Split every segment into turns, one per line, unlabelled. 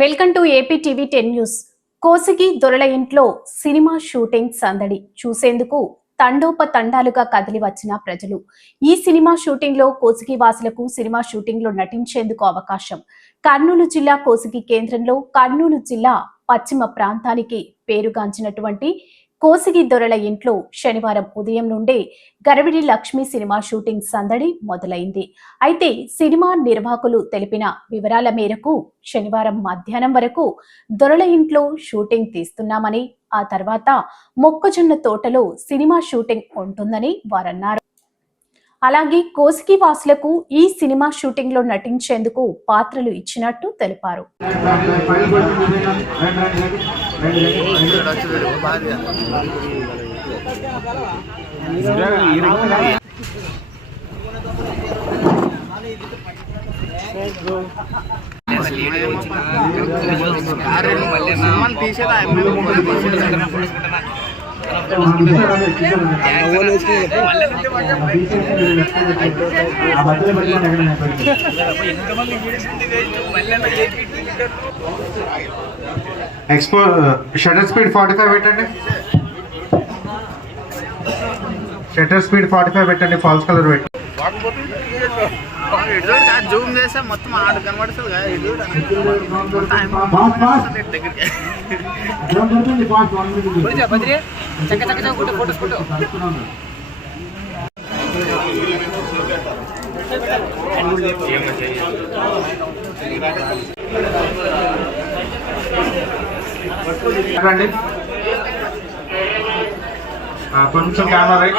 Welcome to AP TV ten news. Kosigi దొరల ఇంట్లో cinema shooting సందడి. చూసేందుకు తండోపతండాలుగా కదిలి వచ్చిన ప్రజలు. ఈ సినిమా షూటింగ్లో కోసిగి వాసులకు సినిమా షూటింగ్లో నటించేందుకు అవకాశం. కర్నూలు జిల్లా కోసిగి కేంద్రంలో కర్నూలు జిల్లా పశ్చిమ ప్రాంతానికి పేరుగాంచినటువంటి కోసిగి దొరల ఇంట్లో శనివారం ఉదయం నుండే గరవిడి లక్ష్మి సినిమా షూటింగ్ సందడి మొదలైంది. అయితే సినిమా నిర్వాహకులు తెలిపిన వివరాల మేరకు శనివారం మధ్యాహ్నం వరకు దొరల ఇంట్లో షూటింగ్ తీస్తున్నామని ఆ తర్వాత మొక్కజొన్న తోటలో సినిమా షూటింగ్ ఉంటుందని వారన్నారు. అలాగే కోసికి వాసులకు ఈ సినిమా షూటింగ్లో నటించేందుకు పాత్రలు ఇచ్చినట్టు తెలిపారు.
తీసేదా
expo shutter speed forty five పెట్టండి. షటర్ స్పీడ్ ఫార్టీ ఫైవ్ పెట్టండి ఫాల్స్ కలర్ పెట్టండి.
కాదు జూమ్ చేస్తే మొత్తం ఆడ కనబడుతుంది కదా
కొంచెం కెమెరా రైట్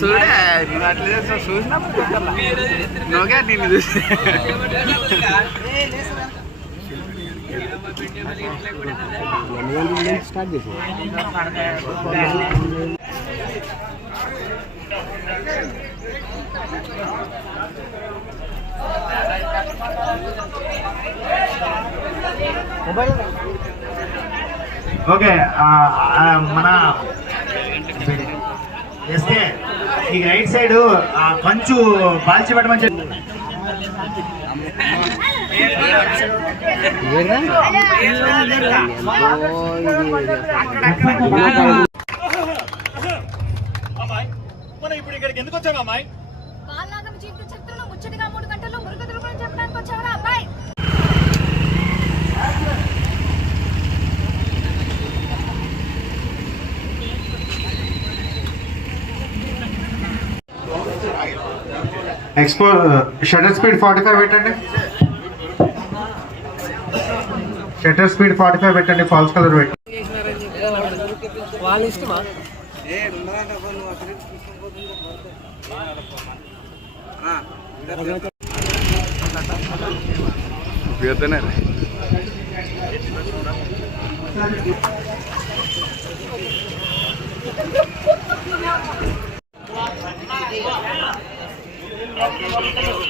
చూడే అట్లా చూసినప్పుడు నువ్వుగా నిన్ను చూసి.
ఓకే ఆ, ఆ, మన ఎస్కే ఈ రైట్ సైడ్ ఆ కంచు బాల్చి పెట్టమని చెప్పి
మనం ఇప్పుడు ఇక్కడికి ఎందుకు వచ్చాం అమ్మాయి?
Expo shutter speed forty five పెట్టండి. షటర్ స్పీడ్ ఫార్టీ ఫైవ్ పెట్టండి. ఫాల్స్ కలర్ పెట్టండి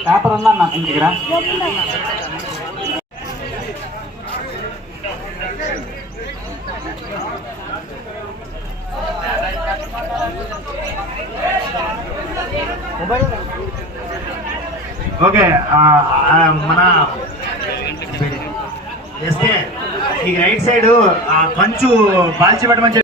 పేపర్ ఉందా నా దగ్గర? ఓకే మన ఎస్కే ఈ రైట్ సైడ్ ఆ కంచు బాల్చి పెట్టమని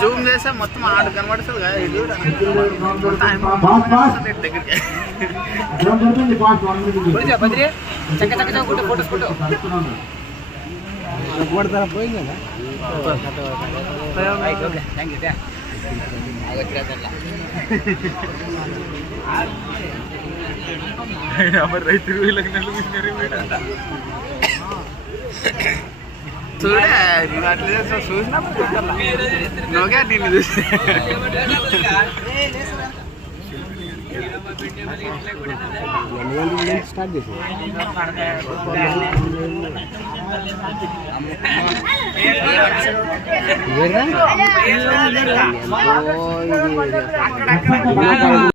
జూమ్ చేస్తే మొత్తం ఆడు కనబడుతుంది కదా ఇటు దగ్గరికి
చక్క చక్క చక్క photo photos photo thank you
చూడే నేను అట్లా చేస్తా చూసినప్పుడు. నువ్వుగా నిన్ను చూసి.
ఏదో